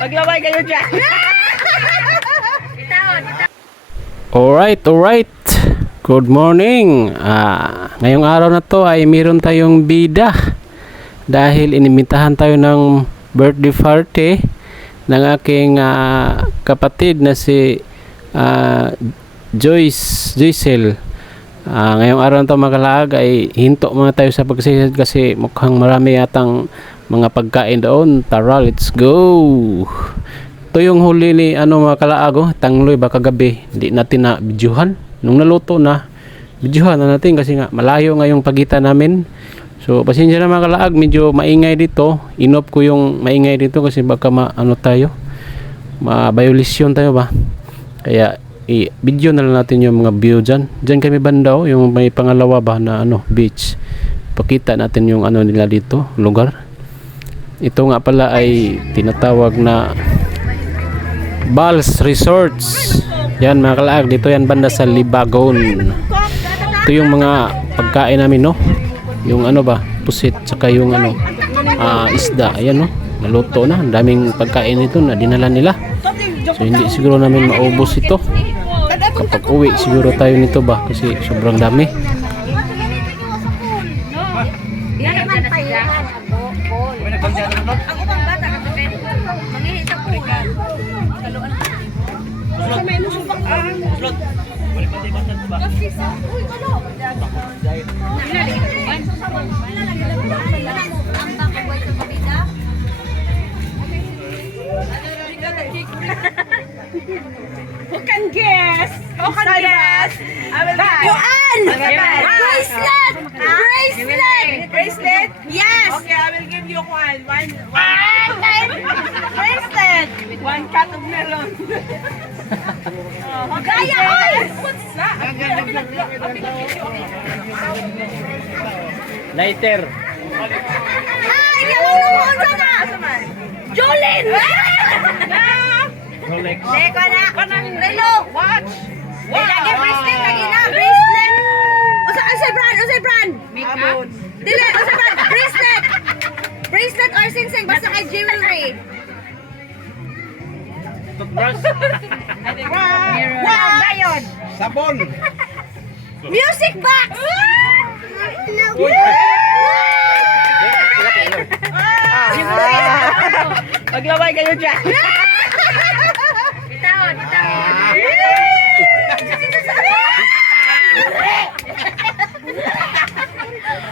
Maglaway kayo dyan. Alright. Good morning. Ngayong araw na to ay meron tayong bida. Dahil inimitahan tayo ng birthday party ng aking kapatid na si Joycel. Ngayong araw na to mga kalaag ay hinto muna tayo sa pagsisad kasi mukhang marami yatang mga pagkain doon. Tara, let's go. Ito yung huli ni mga kalaag, tangloy ba kagabi. Hindi natin na videohan. Nung naluto na, videohan na natin kasi nga malayo nga yung pagitan namin. So pasensya na mga kalaag, medyo maingay dito. Inop ko yung maingay dito kasi baka tayo, ma-violation tayo ba. Kaya i-video na lang natin yung mga view dyan. Dyan kami banda, yung may pangalawa ba na beach. Pakita natin yung nila dito, lugar. Ito nga pala ay tinatawag na Bals Resorts. Yan mga kalaag, dito yan banda sa Libagon. Ito yung mga pagkain namin, yung pusit, tsaka yung isda. Ayan, naluto na. Ang daming pagkain ito na dinala nila. So hindi siguro namin maubos ito. Kapag uwi siguro tayo nito ba kasi sobrang dami. Who can guess? I will give you bracelet. Yes. Okay, I will give you one bracelet. One cut of melon. Gaya, oy! What's that? Lighter. Ay, naman na. Jolene! Rolex. Leko na. Relo. Watch. Lagi bracelet. Lagi na. Bracelet. Usay brand. Makeup. Dili. Usay brand. Bracelet. Bracelet or sing-sing. Basta kay jewelry. Toothbrush. Wow. Gayon. Sabon. Music box. Maglaway kayo dyan. Bitawan.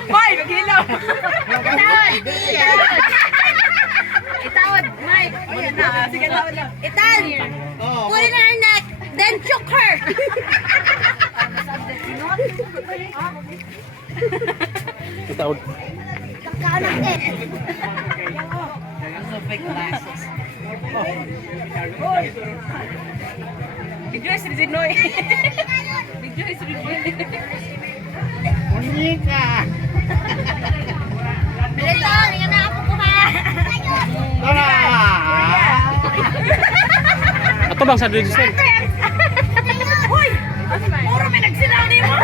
May, maghilaw. Itawad, Mike. Sige, tawad lang. Itan. Put it in her neck, then choke her. Itaod. Kakaanak eh. Big Joyce rin Noy. Big Joyce rin Noy. Monika. Bilito, hindi na ako kuha. Tara. Ato bang sa Joycel? Hoy! Puro may nagsinani mo.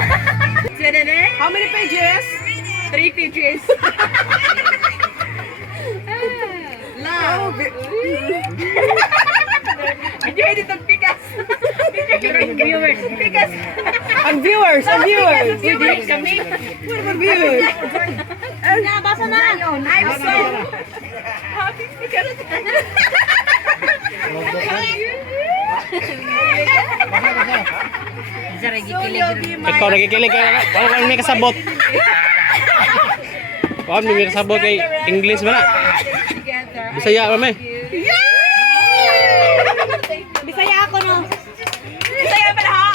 How many pages? 3 pages. Love. Video edit ang pikas. Viewers. Pikas. Ang viewers. Viewers kami. Viewers. Nabasa na. I'm so happy. Ikaw nagikilig ka. Wala may kasabot. Wala may kasabot kay English ba na? Bisaya kami. Bisaya ako no. Bisaya pala ha.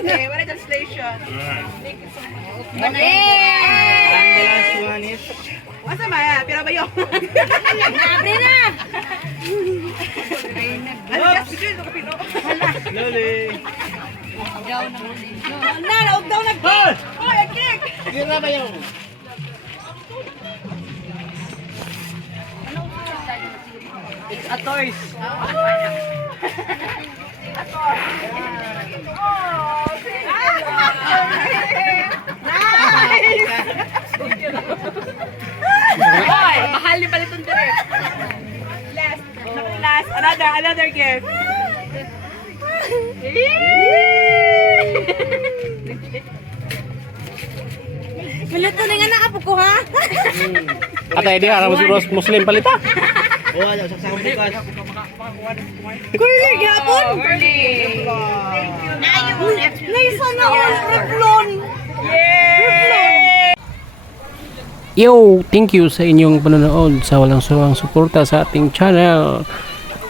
Okay, what a translation. And the last one is Masa ba ya? Pira ba yun? Abre na! Ano ka? Sige, ito ka pino. Loli. Naog daw nag-kick! Hoy, nag-kick! Yun na ba yung? It's a toys. Hoy, mahal ni pala itong direct. Last. another gift. Maluto na nga nakapuko ha? Atay di ara Muslim palita. Oh, wala sa bukas. Kurili gyapon. Naisana all reflon. Yo, thank you sa inyong panonood sa walang sawang suporta sa ating channel.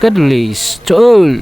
God bless to all.